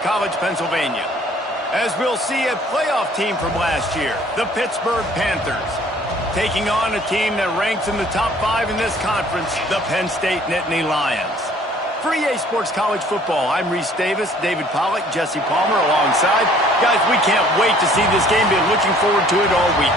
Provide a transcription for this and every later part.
College, Pennsylvania. As we'll see a playoff team from last year, the Pittsburgh Panthers, taking on a team that ranks in the top 5 in this conference, the Penn State Nittany Lions. For EA Sports College Football, I'm Reese Davis, David Pollack, Jesse Palmer alongside. Guys, we can't wait to see this game. Been looking forward to it all week.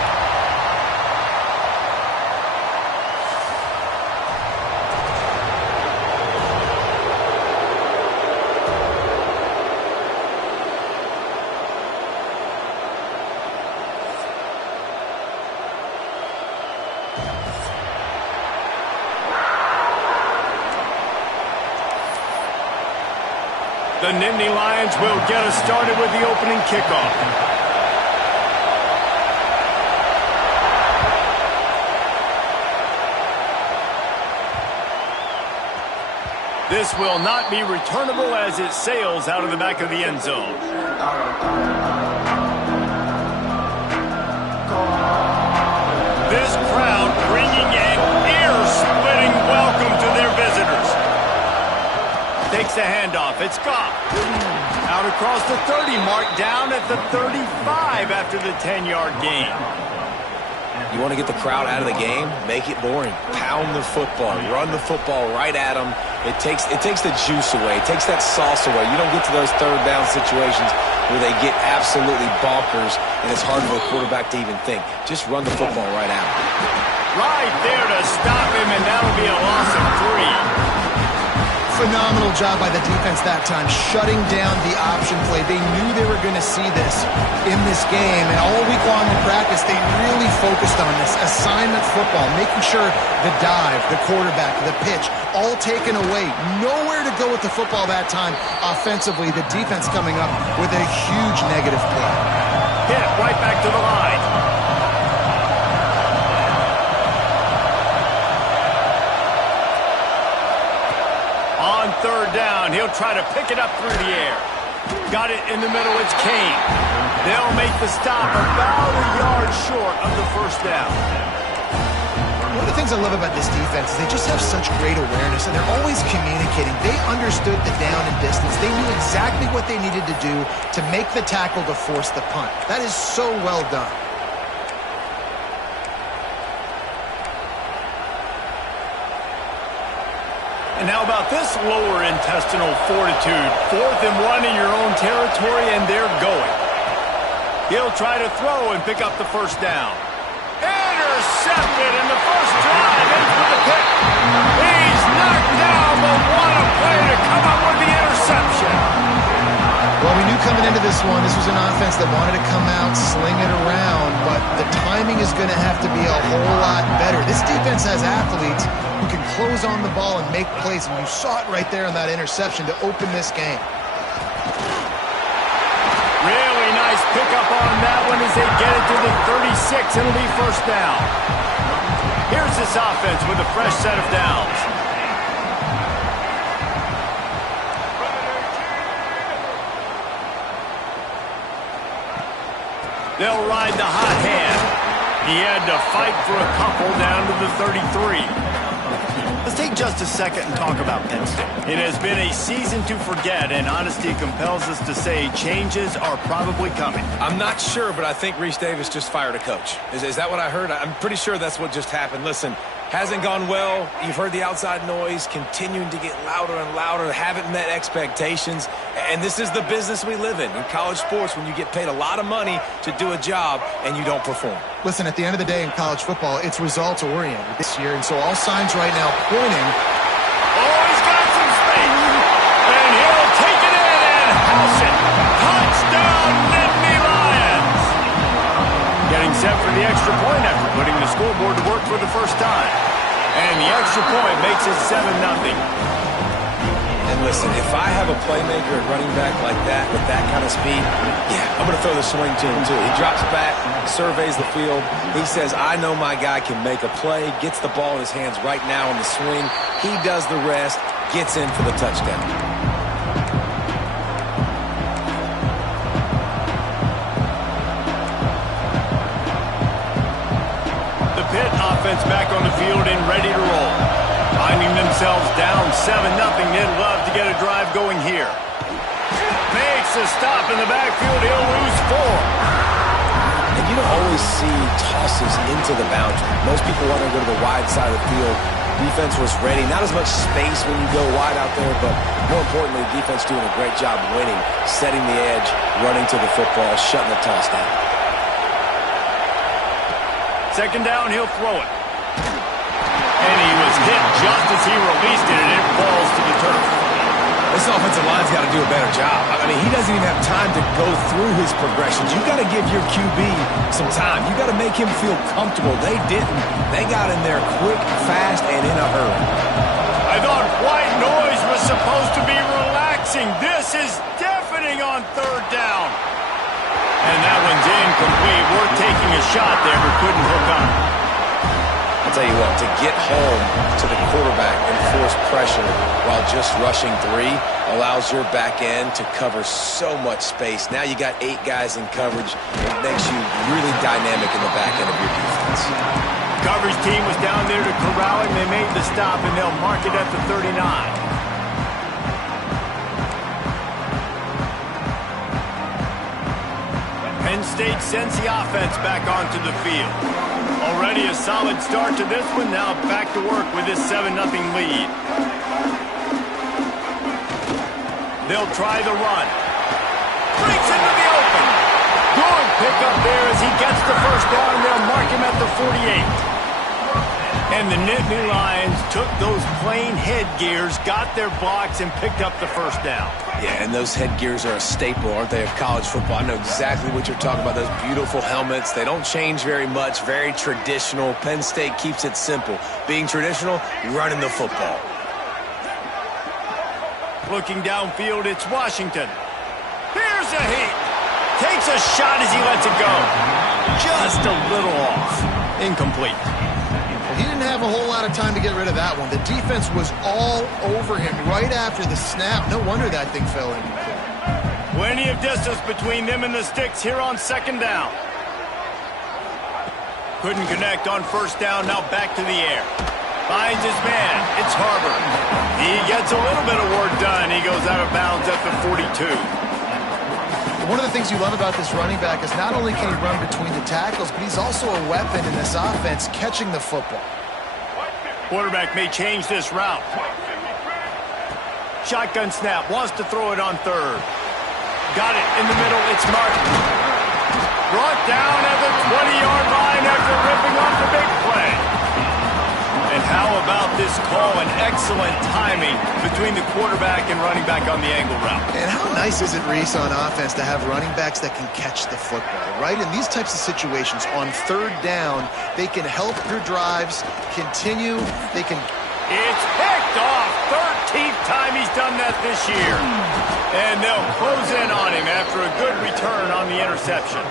The Nittany Lions will get us started with the opening kickoff. This will not be returnable as it sails out of the back of the end zone. This crowd bringing an ear-splitting welcome to their visitors. Takes the handoff. It's Goff. Out across the 30 mark, down at the 35 after the 10-yard gain. You want to get the crowd out of the game? Make it boring. Pound the football. Run the football right at them. It takes the juice away. It takes that sauce away. You don't get to those third down situations where they get absolutely bonkers and it's hard for a quarterback to even think. Just run the football right at them. Right there to stop him, and that'll be a loss of 3. Phenomenal job by the defense that time, shutting down the option play. They knew they were going to see this in this game, and all week long in practice, they really focused on this assignment football, making sure the dive, the quarterback, the pitch, all taken away. Nowhere to go with the football that time offensively. The defense coming up with a huge negative play. Hit right back to the line. On third down, he'll try to pick it up through the air. Got it in the middle, it's Kane. They'll make the stop about a yard short of the first down. One of the things I love about this defense is they just have such great awareness, and they're always communicating. They understood the down and distance. They knew exactly what they needed to do to make the tackle to force the punt. That is so well done. And how about this lower intestinal fortitude? 4th and 1 in your own territory, and they're going. He'll try to throw and pick up the first down. Intercepted in the first drive. In for the pick. He's knocked down, but what a play to come up with the interception. Well, we knew coming into this one, this was an offense that wanted to come out, sling it around, but the timing is going to have to be a whole lot better. This defense has athletes who can close on the ball and make plays, and you saw it right there on that interception to open this game. Really nice pickup on that one as they get it to the 36. It'll be first down. Here's this offense with a fresh set of downs. They'll ride the hot hand. He had to fight for a couple down to the 33. Let's take just a second and talk about Penn State. It has been a season to forget, and honesty compels us to say changes are probably coming. I'm not sure, but I think Reese Davis just fired a coach. Is that what I heard? I'm pretty sure that's what just happened. Listen, hasn't gone well. You've heard the outside noise continuing to get louder and louder. Haven't met expectations. And this is the business we live in college sports, when you get paid a lot of money to do a job and you don't perform. Listen, at the end of the day in college football, it's results-oriented this year, and so all signs right now pointing. Oh, he's got some space. And he'll take it in and house it. Touchdown, Nittany Lions. Getting set for the extra point after putting the scoreboard to work for the first time. And the extra point makes it 7-0. And listen, if I have a playmaker at running back like that, with that kind of speed, yeah, I'm going to throw the swing to him too. He drops back, surveys the field. He says, I know my guy can make a play, gets the ball in his hands right now in the swing. He does the rest, gets in for the touchdown. The Pitt offense back on the field and ready to roll. Finding themselves down 7-0, they'd love to get a drive going here. Makes makes a stop in the backfield. He'll lose 4. And you don't always see tosses into the boundary. Most people want to go to the wide side of the field. Defense was ready. Not as much space when you go wide out there, but more importantly, defense doing a great job winning, setting the edge, running to the football, shutting the toss down. Second down, he'll throw it. And he was hit just as he released it, and it falls to the turf. This offensive line's got to do a better job. I mean, he doesn't even have time to go through his progressions. You got to give your QB some time. You got to make him feel comfortable. They didn't. They got in there quick, fast, and in a hurry. I thought white noise was supposed to be relaxing. This is deafening on third down. And that one's incomplete. We're taking a shot there, but couldn't hook on. I'll tell you what, to get home to the quarterback and force pressure while just rushing 3 allows your back end to cover so much space. Now you got 8 guys in coverage. It makes you really dynamic in the back end of your defense. Coverage team was down there to corral him. They made the stop, and they'll mark it at the 39. Penn State sends the offense back onto the field. Already a solid start to this one. Now back to work with this 7-0 lead. They'll try the run. Breaks into the open. Good pickup there as he gets the first down. They'll mark him at the 48. And the Nittany Lions took those plain headgears, got their blocks, and picked up the first down. Yeah, and those headgears are a staple, aren't they, of college football? I know exactly what you're talking about, those beautiful helmets. They don't change very much, very traditional. Penn State keeps it simple. Being traditional, running the football. Looking downfield, it's Washington. Here's a heat. Takes a shot as he lets it go. Just a little off. Incomplete. He didn't have a whole lot of time to get rid of that one. The defense was all over him right after the snap. No wonder that thing fell in. Plenty of distance between them and the sticks here on second down. Couldn't connect on first down. Now back to the air. Finds his man. It's Harbor. He gets a little bit of work done. He goes out of bounds at the 42. One of the things you love about this running back is not only can he run between the tackles, but he's also a weapon in this offense catching the football. Quarterback may change this route. Shotgun snap. Wants to throw it on third. Got it in the middle. It's Martin. Brought down at the 20-yard line after ripping off the big play. And how about this call and excellent timing between the quarterback and running back on the angle route. And how nice is it, Reese, on offense to have running backs that can catch the football, right? In these types of situations, on third down, they can help your drives continue. They can... It's picked off. 13th time he's done that this year. And they'll close in on him after a good return on the interception.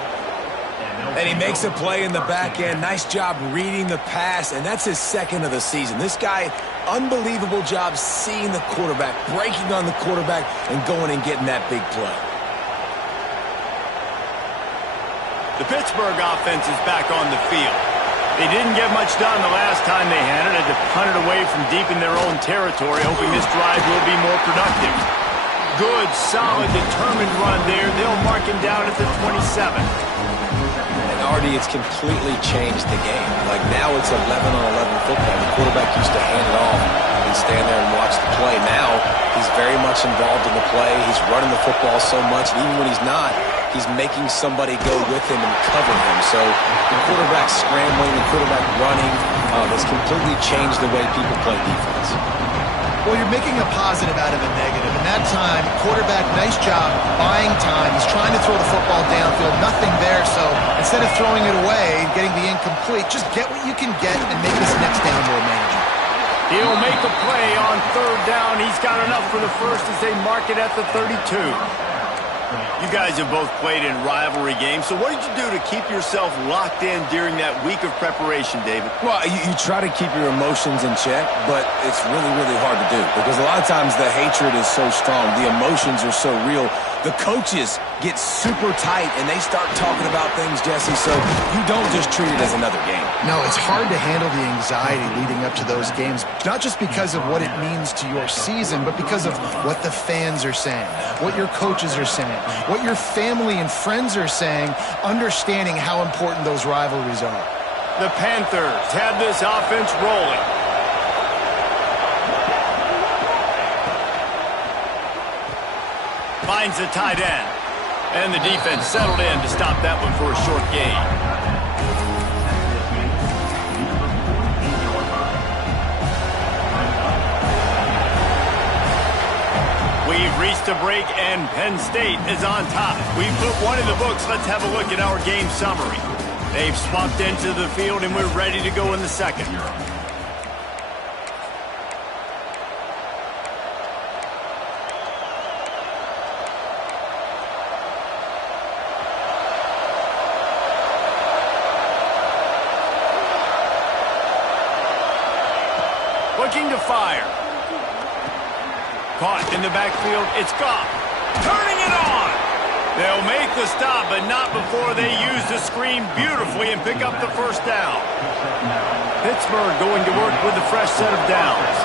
And he makes a play in the back end. Nice job reading the pass, and that's his second of the season. This guy, unbelievable job seeing the quarterback, breaking on the quarterback, and going and getting that big play. The Pittsburgh offense is back on the field. They didn't get much done the last time they had it. Had to punt it away from deep in their own territory, hoping this drive will be more productive. Good, solid, determined run there. They'll mark him down at the 27. Artie, it's completely changed the game. Like now it's 11-on-11 football. The quarterback used to hand it off and stand there and watch the play. Now he's very much involved in the play. He's running the football so much, and even when he's not, he's making somebody go with him and cover him. So the quarterback scrambling, the quarterback running has completely changed the way people play defense. Well, you're making a positive out of a negative. In that time, quarterback, nice job buying time. He's trying to throw the football downfield. Nothing there, so instead of throwing it away and getting the incomplete, just get what you can get and make this next down more manageable. He'll make a play on third down. He's got enough for the first as they mark it at the 32. You guys have both played in rivalry games, so what did you do to keep yourself locked in during that week of preparation, David? Well, you try to keep your emotions in check, but it's really, really hard to do because a lot of times the hatred is so strong, the emotions are so real, the coaches get super tight and they start talking about things, Jesse, so you don't just treat it as another game. No, it's hard to handle the anxiety leading up to those games, not just because of what it means to your season, but because of what the fans are saying, what your coaches are saying, what your family and friends are saying, understanding how important those rivalries are. The Panthers have this offense rolling. Finds the tight end. And the defense settled in to stop that one for a short gain. We've reached a break, and Penn State is on top. We've put one in the books. Let's have a look at our game summary. They've swapped into the field, and we're ready to go in the second. Looking to fire. Caught in the backfield. It's Goff. Turning it on. They'll make the stop, but not before they use the screen beautifully and pick up the first down. Pittsburgh going to work with a fresh set of downs.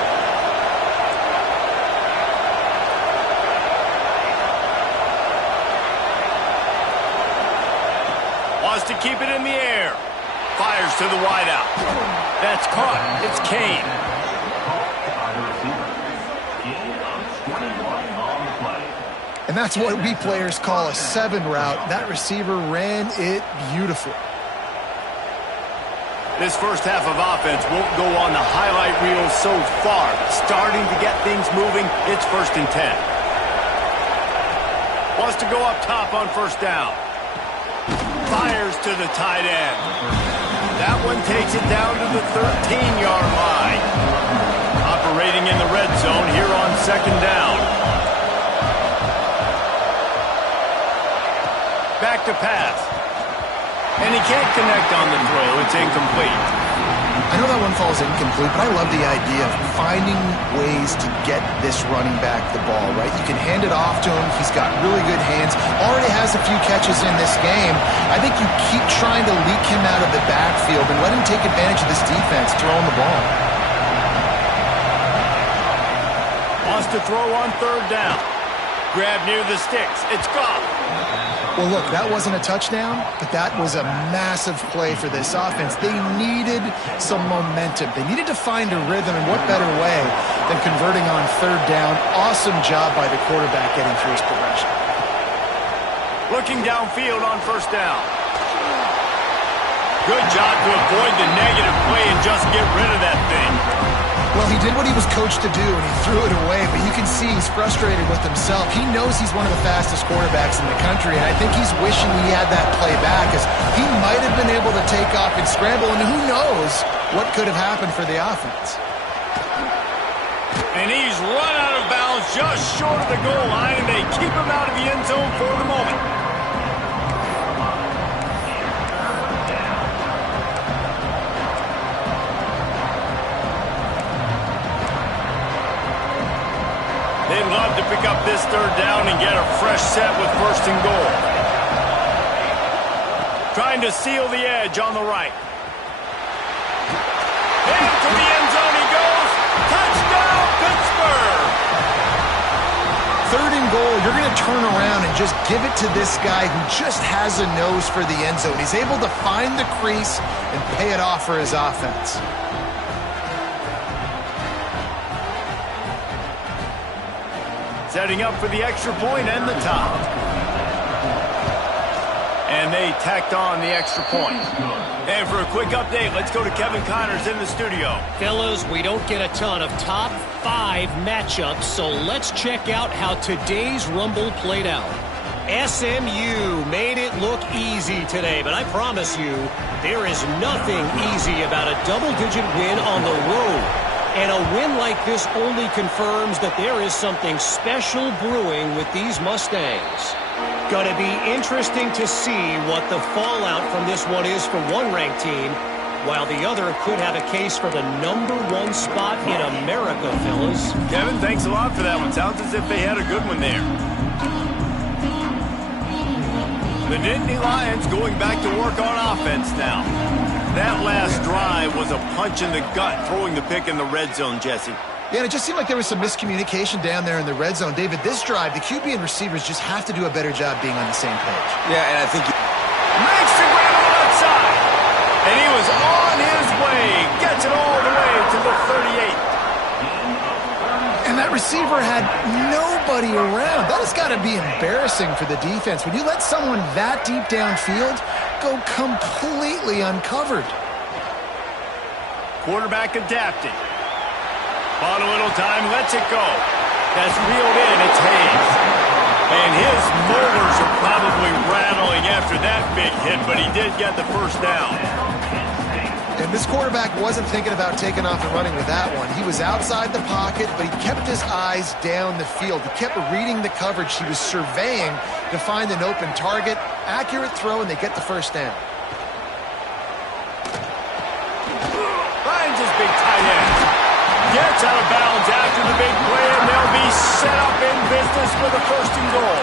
Wants to keep it in the air. Fires to the wideout. That's caught. It's Kane. And that's what we players call a 7 route. That receiver ran it beautifully. This first half of offense won't go on the highlight reel so far. Starting to get things moving. It's 1st and 10. Wants to go up top on first down. Fires to the tight end. That one takes it down to the 13-yard line. Operating in the red zone here on 2nd down. Back to pass. And he can't connect on the throw. It's incomplete. I know that one falls incomplete, but I love the idea of finding ways to get this running back the ball, right? You can hand it off to him. He's got really good hands. Already has a few catches in this game. I think you keep trying to leak him out of the backfield and let him take advantage of this defense throwing the ball. Wants to throw on 3rd down. Grab near the sticks. It's Goff. Well, look, that wasn't a touchdown, but that was a massive play for this offense. They needed some momentum. They needed to find a rhythm, and what better way than converting on 3rd down. Awesome job by the quarterback getting through his progression. Looking downfield on 1st down. Good job to avoid the negative play and just get rid of that thing. Well, he did what he was coached to do, and he threw it away, but you can see he's frustrated with himself. He knows he's one of the fastest quarterbacks in the country, and I think he's wishing he had that play back, as he might have been able to take off and scramble, and who knows what could have happened for the offense. And he's run out of bounds just short of the goal line, and they keep him out of the end zone for the moment. They'd love to pick up this 3rd down and get a fresh set with 1st and goal. Trying to seal the edge on the right. Into the end zone he goes. Touchdown, Pittsburgh! 3rd and goal, you're going to turn around and just give it to this guy who just has a nose for the end zone. He's able to find the crease and pay it off for his offense. Setting up for the extra point and the top. And they tacked on the extra point. And for a quick update, let's go to Kevin Connors in the studio. Fellas, we don't get a ton of top 5 matchups, so let's check out how today's Rumble played out. SMU made it look easy today, but I promise you, there is nothing easy about a double-digit win on the road. And a win like this only confirms that there is something special brewing with these Mustangs. Going to be interesting to see what the fallout from this one is for one ranked team, while the other could have a case for the #1 spot in America, fellas. Kevin, thanks a lot for that one. Sounds as if they had a good one there. The Nittany Lions going back to work on offense now. That last drive was a punch in the gut, throwing the pick in the red zone, Jesse. Yeah, and it just seemed like there was some miscommunication down there in the red zone. David, this drive, the QB and receivers just have to do a better job being on the same page. Yeah, and I think makes the grab on the left side. And he was on his way. Gets it all the way to the 38. And that receiver had nobody around. That has got to be embarrassing for the defense. When you let someone that deep downfield go completely uncovered. Quarterback adapting. Bought a little time, lets it go. That's reeled in, it's Hayes. And his molars are probably rattling after that big hit, but he did get the first down. And this quarterback wasn't thinking about taking off and running with that one. He was outside the pocket, but he kept his eyes down the field. He kept reading the coverage. He was surveying to find an open target. Accurate throw, and they get the first down. Finds his big tight end. Gets out of bounds after the big play, and they'll be set up in business for the first and goal.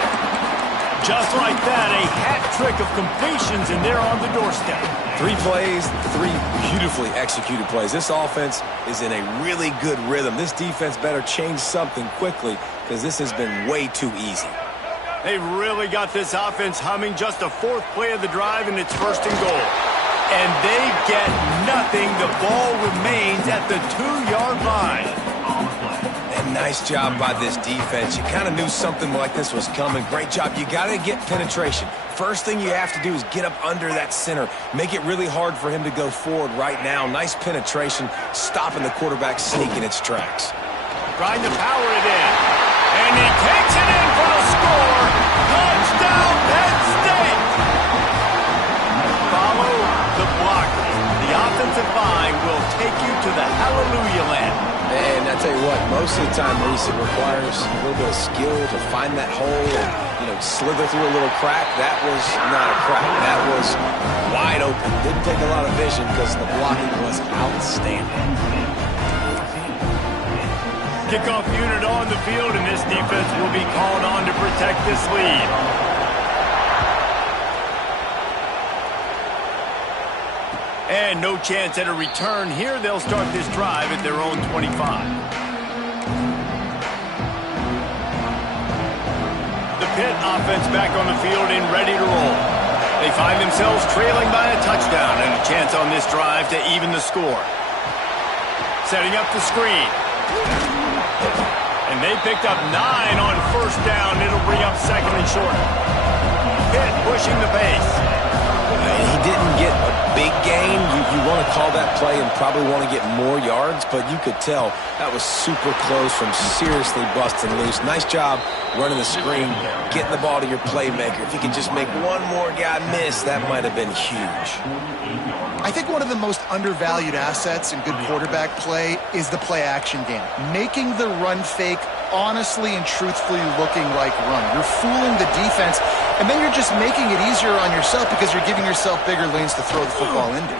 Just like that, a hat trick of completions, and they're on the doorstep. 3 plays, 3 beautifully executed plays. This offense is in a really good rhythm. This defense better change something quickly because this has been way too easy. They really got this offense humming. Just a 4th play of the drive, and it's first and goal. And they get nothing. The ball remains at the 2-yard line. And nice job by this defense. You kind of knew something like this was coming. Great job. You got to get penetration. First thing you have to do is get up under that center. Make it really hard for him to go forward right now. Nice penetration, stopping the quarterback sneak in its tracks. Trying to power it in. And he takes it in for the score. Touchdown, Penn State! Follow the blocker. The offensive line will take you to the hallelujah land. And I tell you what, most of the time, Reese, it requires a little bit of skill to find that hole and, slither through a little crack. That was not a crack. That was wide open. Didn't take a lot of vision because the blocking was outstanding. Kickoff unit on the field, and this defense will be called on to protect this lead. And no chance at a return here. They'll start this drive at their own 25. The Pitt offense back on the field and ready to roll. They find themselves trailing by a touchdown and a chance on this drive to even the score. Setting up the screen. And they picked up 9 on first down. It'll bring up 2nd and short. Pitt pushing the pace. He didn't get a big gain. You want to call that play and probably want to get more yards, but you could tell that was super close from seriously busting loose. Nice job running the screen, getting the ball to your playmaker. If you could just make one more guy miss, that might have been huge. I think one of the most undervalued assets in good quarterback play is the play-action game. Making the run fake honestly and truthfully looking like run. You're fooling the defense, and then you're just making it easier on yourself because you're giving yourself bigger lanes to throw the football into.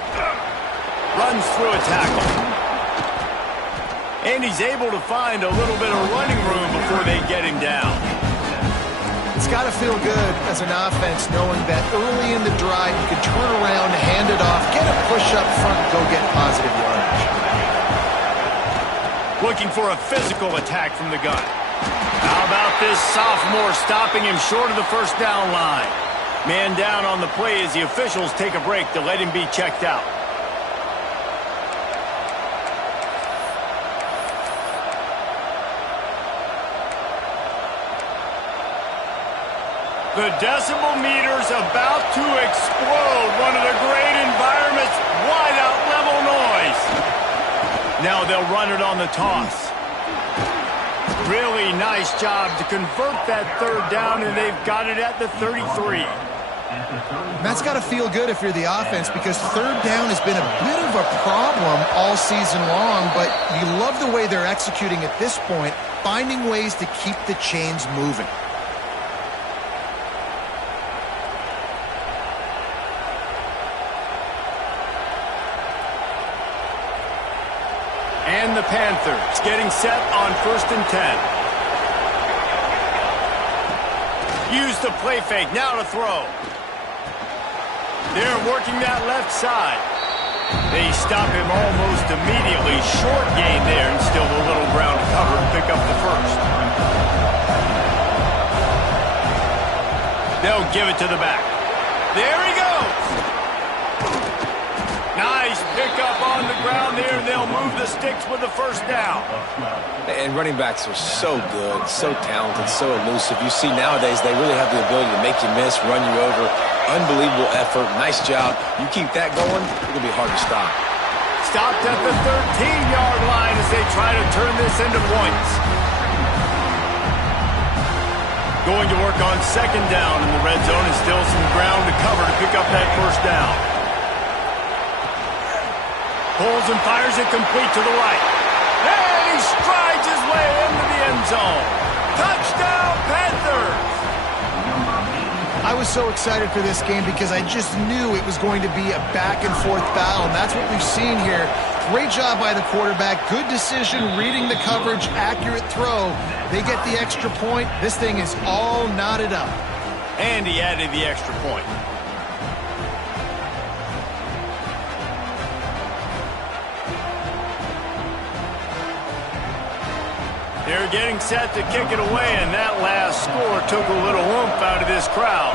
Runs through a tackle. And he's able to find a little bit of running room before they get him down. It's got to feel good as an offense knowing that early in the drive you can turn around, hand it off, get a push up front, and go get positive yardage. Looking for a physical attack from the gun. How about this sophomore stopping him short of the first down line? Man down on the play as the officials take a break to let him be checked out. The decibel meter's about to explode. One of the great environments, wide out level noise. Now they'll run it on the toss. Really nice job to convert that 3rd down, and they've got it at the 33. That's got to feel good if you're the offense because 3rd down has been a bit of a problem all season long, but you love the way they're executing at this point, finding ways to keep the chains moving. And the Panthers getting set on 1st and 10. Use the play fake, now to throw. They're working that left side. They stop him almost immediately. Short gain there and still a little ground to cover to pick up the first. They'll give it to the back. There he goes. Nice pickup on the ground there, and they'll move the sticks with the first down. And running backs are so good, so talented, so elusive. You see nowadays they really have the ability to make you miss, run you over. Unbelievable effort. Nice job. You keep that going, it'll be hard to stop. Stopped at the 13-yard line as they try to turn this into points. Going to work on second down in the red zone, and still some ground to cover to pick up that first down. Pulls and fires it complete to the right. And he strides his way into the end zone. Touchdown, Panthers! I was so excited for this game because I just knew it was going to be a back-and-forth battle, and that's what we've seen here. Great job by the quarterback. Good decision, reading the coverage, accurate throw. They get the extra point. This thing is all knotted up. And he added the extra point. They're getting set to kick it away, and that last score took a little oomph out of this crowd.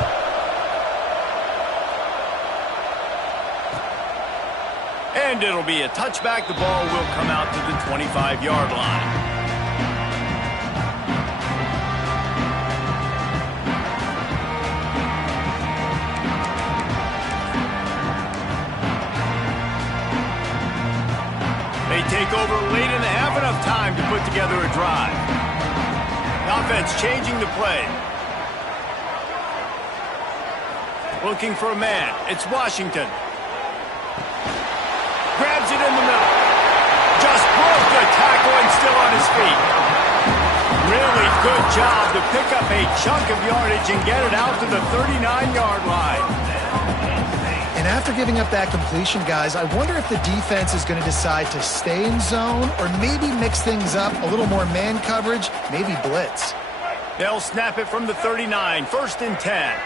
And it'll be a touchback. The ball will come out to the 25-yard line. They take over late in the half, enough time to put together a drive. The offense changing the play. Looking for a man. It's Washington. Grabs it in the middle. Just broke the tackle and still on his feet. Really good job to pick up a chunk of yardage and get it out to the 39-yard line. And after giving up that completion, guys, I wonder if the defense is going to decide to stay in zone or maybe mix things up, a little more man coverage, maybe blitz. They'll snap it from the 39, 1st and 10.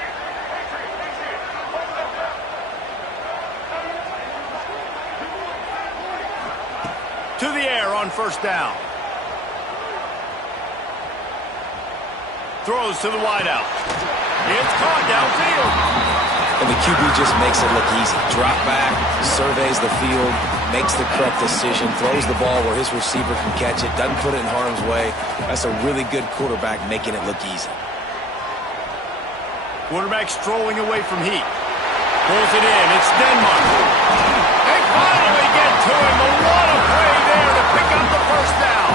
To the air on first down. Throws to the wideout. It's caught downfield. And the QB just makes it look easy. Drop back, surveys the field, makes the correct decision, throws the ball where his receiver can catch it, doesn't put it in harm's way. That's a really good quarterback making it look easy. Quarterback strolling away from heat. Pulls it in. It's Denmark. They finally get to him. A lot of play there to pick up the first down.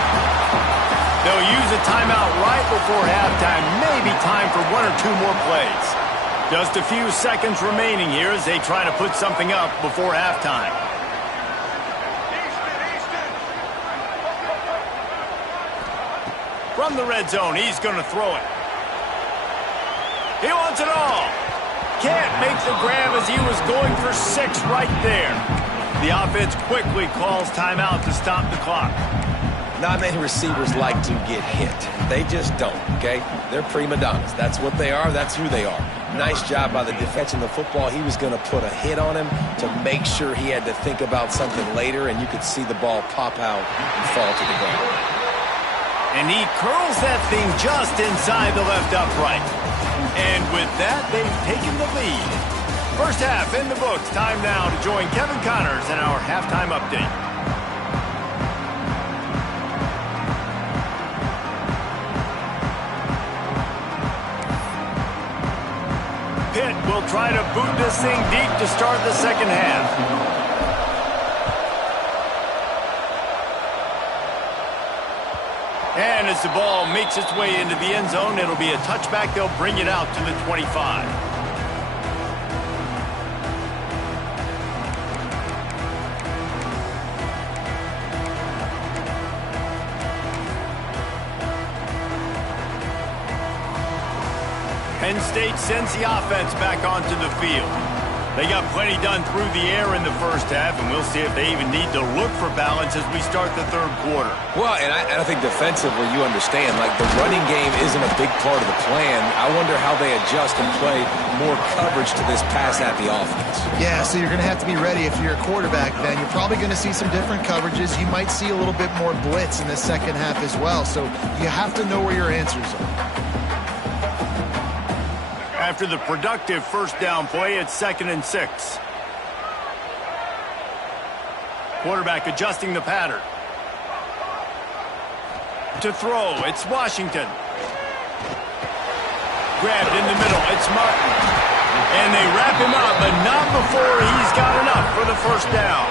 They'll use a timeout right before halftime. Maybe time for one or two more plays. Just a few seconds remaining here as they try to put something up before halftime. From the red zone, he's going to throw it. He wants it all. Can't make the grab as he was going for 6 right there. The offense quickly calls timeout to stop the clock. Not many receivers like to get hit. They just don't, okay? They're prima donnas. That's what they are. That's who they are. Nice job by the defense in the football. He was going to put a hit on him to make sure he had to think about something later, and you could see the ball pop out and fall to the ground. And he curls that thing just inside the left upright. And with that, they've taken the lead. First half in the books. Time now to join Kevin Connors in our halftime update. Pitt will try to boot this thing deep to start the second half. And as the ball makes its way into the end zone, it'll be a touchback. They'll bring it out to the 25. Penn State sends the offense back onto the field. They got plenty done through the air in the first half, and we'll see if they even need to look for balance as we start the third quarter. Well, and I think defensively, you understand, like the running game isn't a big part of the plan. I wonder how they adjust and play more coverage to this pass-happy offense. Yeah, so you're going to have to be ready if you're a quarterback, then. You're probably going to see some different coverages. You might see a little bit more blitz in the second half as well, so you have to know where your answers are. After the productive first down play, it's 2nd and 6. Quarterback adjusting the pattern. To throw, it's Washington. Grabbed in the middle, it's Martin. And they wrap him up, but not before he's got enough for the first down.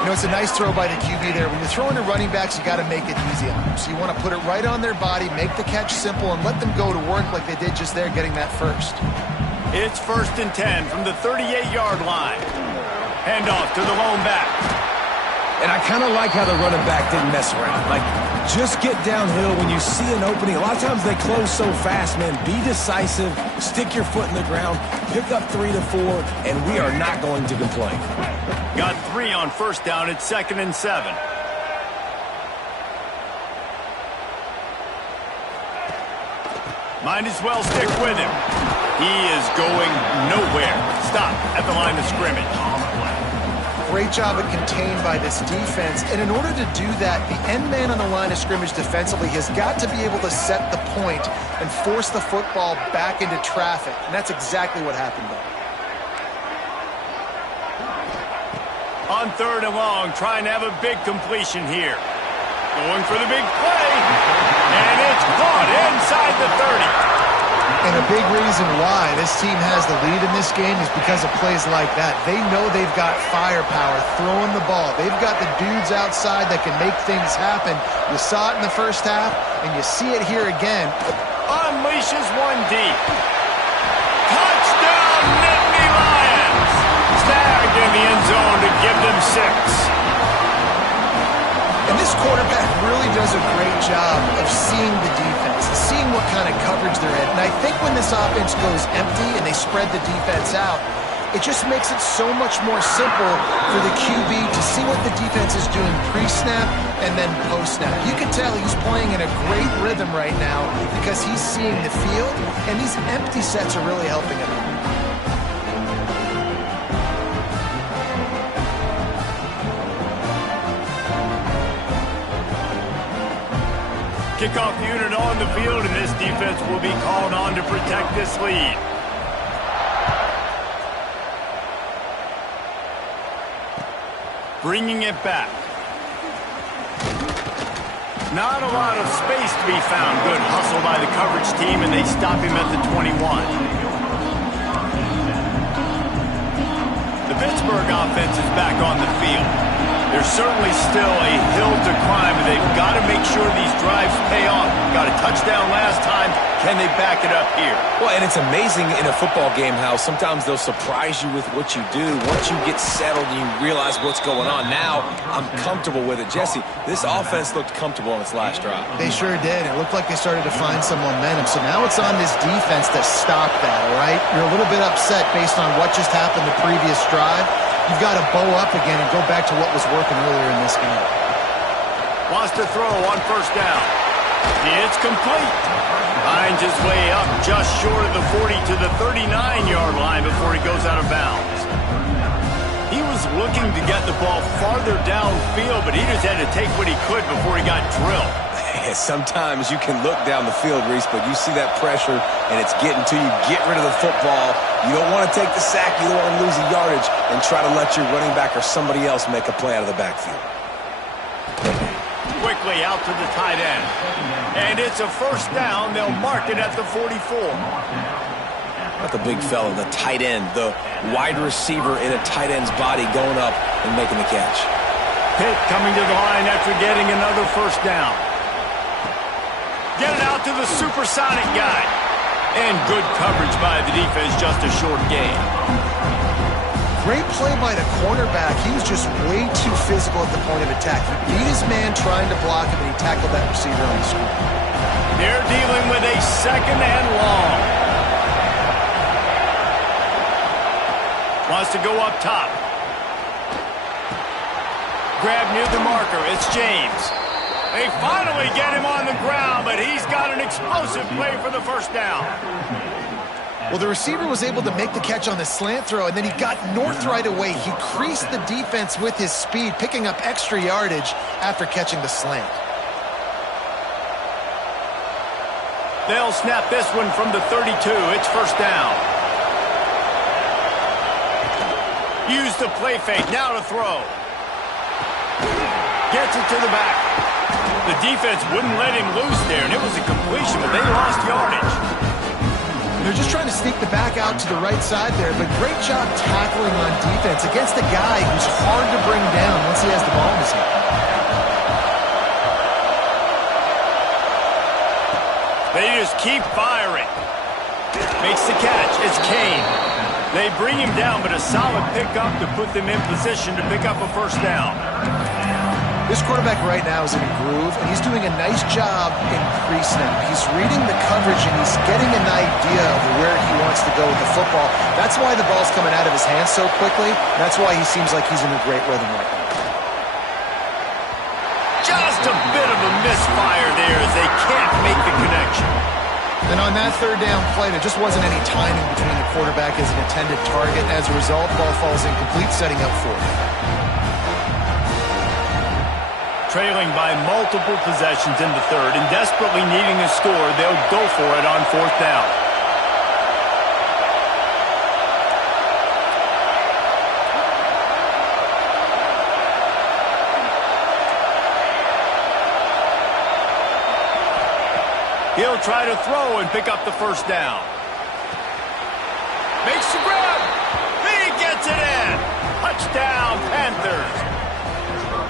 You know, it's a nice throw by the QB there. When you're throwing to running backs, you got to make it easy on them. So you want to put it right on their body, make the catch simple, and let them go to work like they did just there, getting that first. It's 1st and 10 from the 38-yard line. Handoff to the lone back. And I kind of like how the running back didn't mess around. Like, just get downhill when you see an opening. A lot of times they close so fast, man. Be decisive, stick your foot in the ground, pick up 3 to 4, and we are not going to complain. Got 3 on first down. It's 2nd and 7. Might as well stick with him. He is going nowhere. Stop at the line of scrimmage. Great job of contained by this defense. And in order to do that, the end man on the line of scrimmage defensively has got to be able to set the point and force the football back into traffic. And that's exactly what happened there. On 3rd and long, trying to have a big completion here. Going for the big play. And it's caught inside the 30. And a big reason why this team has the lead in this game is because of plays like that. They know they've got firepower throwing the ball. They've got the dudes outside that can make things happen. You saw it in the first half, and you see it here again. Unleashes one deep. Touchdown, Nittany Lions! Snagged in the end zone to give them 6. And this quarterback really does a great job of seeing the defense, seeing what kind of coverage they're in. And I think when this offense goes empty and they spread the defense out, it just makes it so much more simple for the QB to see what the defense is doing pre-snap and then post-snap. You can tell he's playing in a great rhythm right now because he's seeing the field, and these empty sets are really helping him. Kickoff unit on the field, and this defense will be called on to protect this lead. Bringing it back. Not a lot of space to be found. Good hustle by the coverage team, and they stop him at the 21. The Pittsburgh offense is back on the field. There's certainly still a hill to climb, and they've got to make sure these drives pay off. Got a touchdown last time. Can they back it up here? Well, and it's amazing in a football game how sometimes they'll surprise you with what you do. Once you get settled and you realize what's going on, now I'm comfortable with it. Jesse, this offense looked comfortable on its last drive. They sure did. It looked like they started to find some momentum. So now it's on this defense to stop that, all right? You're a little bit upset based on what just happened the previous drive. You've got to bow up again and go back to what was working earlier in this game. Wants to throw on first down. It's complete. Finds his way up just short of the 40 to the 39-yard line before he goes out of bounds. He was looking to get the ball farther downfield, but he just had to take what he could before he got drilled. Sometimes you can look down the field, Reese, but you see that pressure and it's getting to you. Get rid of the football. You don't want to take the sack. You don't want to lose the yardage and try to let your running back or somebody else make a play out of the backfield. Quickly out to the tight end. And it's a first down. They'll mark it at the 44. Not the big fella, the tight end, the wide receiver in a tight end's body going up and making the catch. Pitt coming to the line after getting another first down. Get it out to the supersonic guy. And good coverage by the defense, just a short gain. Great play by the cornerback. He was just way too physical at the point of attack. He beat his man trying to block him, and he tackled that receiver on the screen. They're dealing with a 2nd and long. Wants to go up top. Grab near the marker. It's James. They finally get him on the ground, but he's got an explosive play for the first down. Well, the receiver was able to make the catch on the slant throw, and then he got north right away. He creased the defense with his speed, picking up extra yardage after catching the slant. They'll snap this one from the 32. It's first down. Use the play fake. Now to throw. Gets it to the back. The defense wouldn't let him loose there, and it was a completion, but they lost yardage. They're just trying to sneak the back out to the right side there, but great job tackling on defense against a guy who's hard to bring down once he has the ball in his hand. They just keep firing. Makes the catch. It's Kane. They bring him down, but a solid pickup to put them in position to pick up a first down. This quarterback right now is in a groove, and he's doing a nice job increasing them. He's reading the coverage, and he's getting an idea of where he wants to go with the football. That's why the ball's coming out of his hands so quickly. That's why he seems like he's in a great rhythm right now. Just a bit of a misfire there as they can't make the connection. And on that third down play, there just wasn't any timing between the quarterback as an intended target. As a result, ball falls incomplete, setting up fourth. Trailing by multiple possessions in the third and desperately needing a score, they'll go for it on fourth down. He'll try to throw and pick up the first down. Makes the grab. He gets it in. Touchdown, Panthers.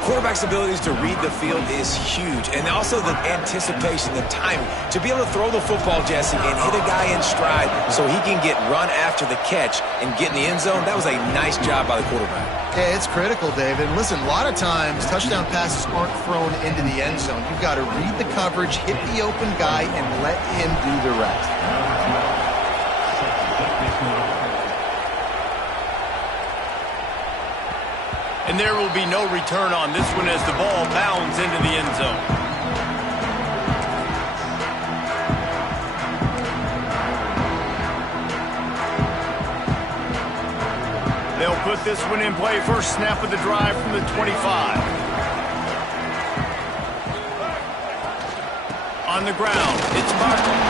Quarterback's abilities to read the field is huge, and also the anticipation, the timing. To be able to throw the football, Jesse, and hit a guy in stride so he can get run after the catch and get in the end zone, that was a nice job by the quarterback. Yeah, it's critical, David. Listen, a lot of times touchdown passes aren't thrown into the end zone. You've got to read the coverage, hit the open guy, and let him do the rest. And there will be no return on this one as the ball bounds into the end zone. They'll put this one in play. First snap of the drive from the 25. On the ground, it's Martin.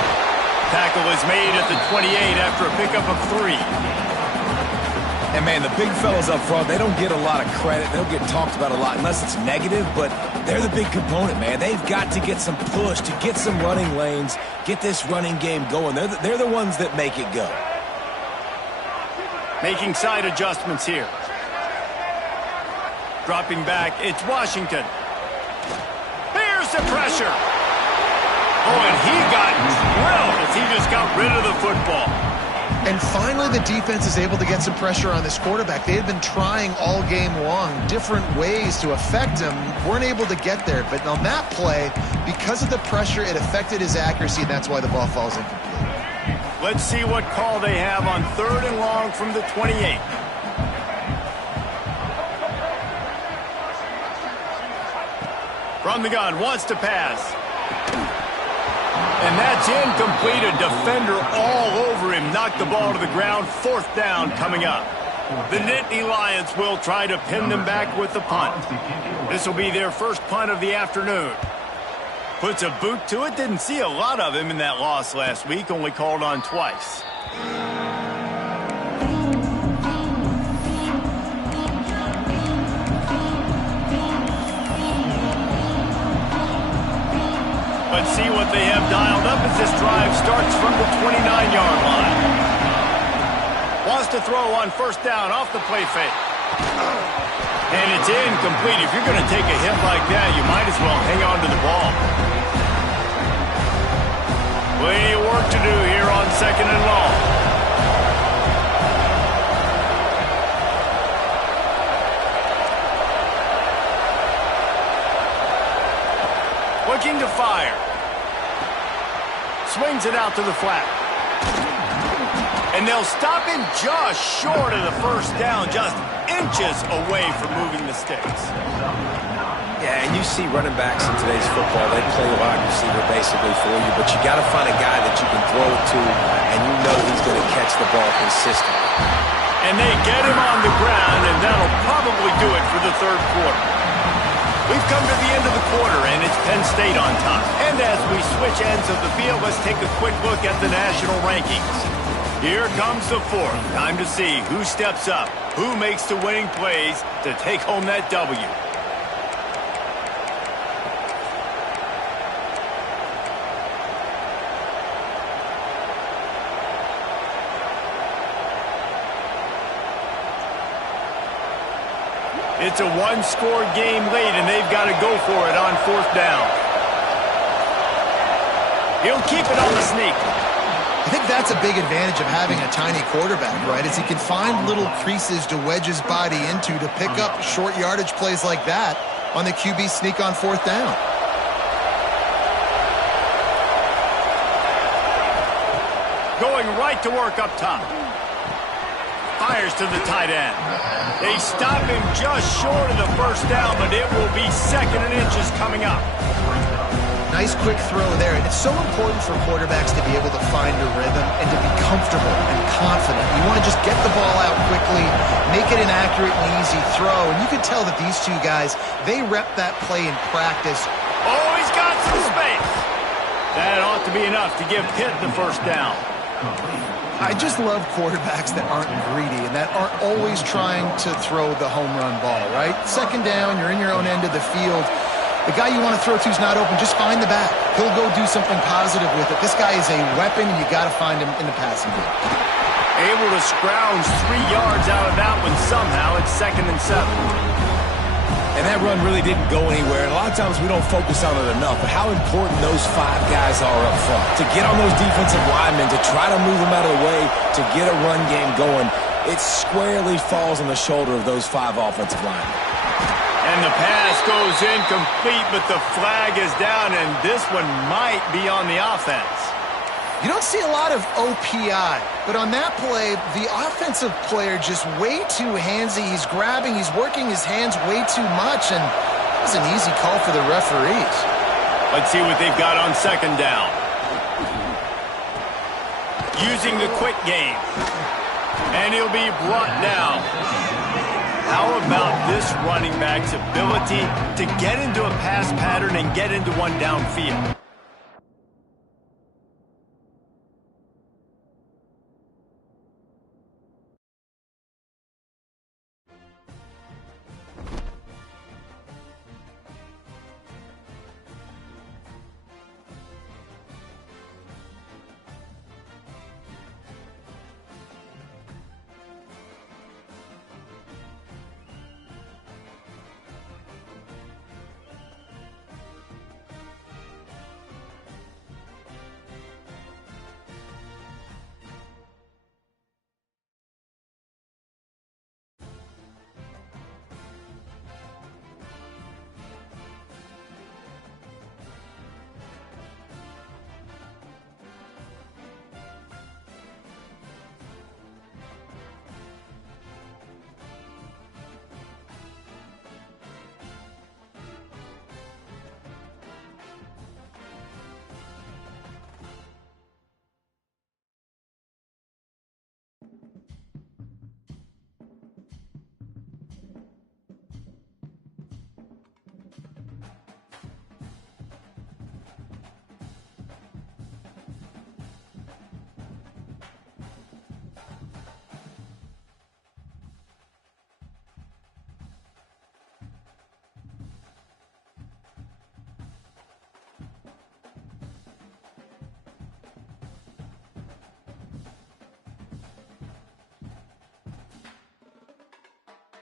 Tackle is made at the 28 after a pickup of 3. And, man, the big fellas up front, they don't get a lot of credit. They don't get talked about a lot unless it's negative, but they're the big component, man. They've got to get some push, to get some running lanes, get this running game going. They're the ones that make it go. Making side adjustments here. Dropping back, it's Washington. Here's the pressure. Oh, and he got drilled as he just got rid of the football. And finally, the defense is able to get some pressure on this quarterback. They had been trying all game long different ways to affect him. Weren't able to get there. But on that play, because of the pressure, it affected his accuracy, and that's why the ball falls incomplete. Let's see what call they have on 3rd and long from the 28. From the gun, wants to pass. And that's incomplete. A defender all over him. Knocked the ball to the ground. 4th down coming up. The Nittany Lions will try to pin them back with the punt. This will be their first punt of the afternoon. Puts a boot to it. Didn't see a lot of him in that loss last week. Only called on twice. Let's see what they have dialed up as this drive starts from the 29-yard line. Wants to throw on 1st down off the play fake. And it's incomplete. If you're going to take a hit like that, you might as well hang on to the ball. Plenty of work to do here on 2nd and long. Looking to fire. Swings it out to the flat. And they'll stop him just short of the first down, just inches away from moving the sticks. Yeah, and you see running backs in today's football, they play wide receiver basically for you, but you got to find a guy that you can throw it to, and you know he's going to catch the ball consistently. And they get him on the ground, and that'll probably do it for the third quarter. We've come to the end of the quarter, and it's Penn State on top. And as we switch ends of the field, let's take a quick look at the national rankings. Here comes the fourth. Time to see who steps up, who makes the winning plays to take home that W. It's a one-score game late, and they've got to go for it on fourth down. He'll keep it on the sneak. I think that's a big advantage of having a tiny quarterback, right? Is he can find little creases to wedge his body into to pick up short yardage plays like that on the QB sneak on fourth down. Going right to work up top. Fires to the tight end. They stop him just short of the first down, but it will be second and inches coming up. Nice quick throw there. And it's so important for quarterbacks to be able to find a rhythm and to be comfortable and confident. You want to just get the ball out quickly, make it an accurate and easy throw. And you can tell that these two guys, they rep that play in practice. Oh, he's got some space. That ought to be enough to give Pitt the first down. I just love quarterbacks that aren't greedy and that aren't always trying to throw the home run ball, right? Second down, you're in your own end of the field. The guy you want to throw to is not open. Just find the back. He'll go do something positive with it. This guy is a weapon, and you got to find him in the passing game. Able to scrounge 3 yards out of that one somehow. It's 2nd and 7. And that run really didn't go anywhere. And a lot of times we don't focus on it enough, but how important those 5 guys are up front. To get on those defensive linemen, to try to move them out of the way, to get a run game going, it squarely falls on the shoulder of those 5 offensive linemen. And the pass goes incomplete, but the flag is down, and this one might be on the offense. You don't see a lot of OPI, but on that play, the offensive player just way too handsy. He's grabbing, he's working his hands way too much, and it was an easy call for the referees. Let's see what they've got on second down. Using the quick game. And he'll be brought down. How about this running back's ability to get into a pass pattern and get into one downfield?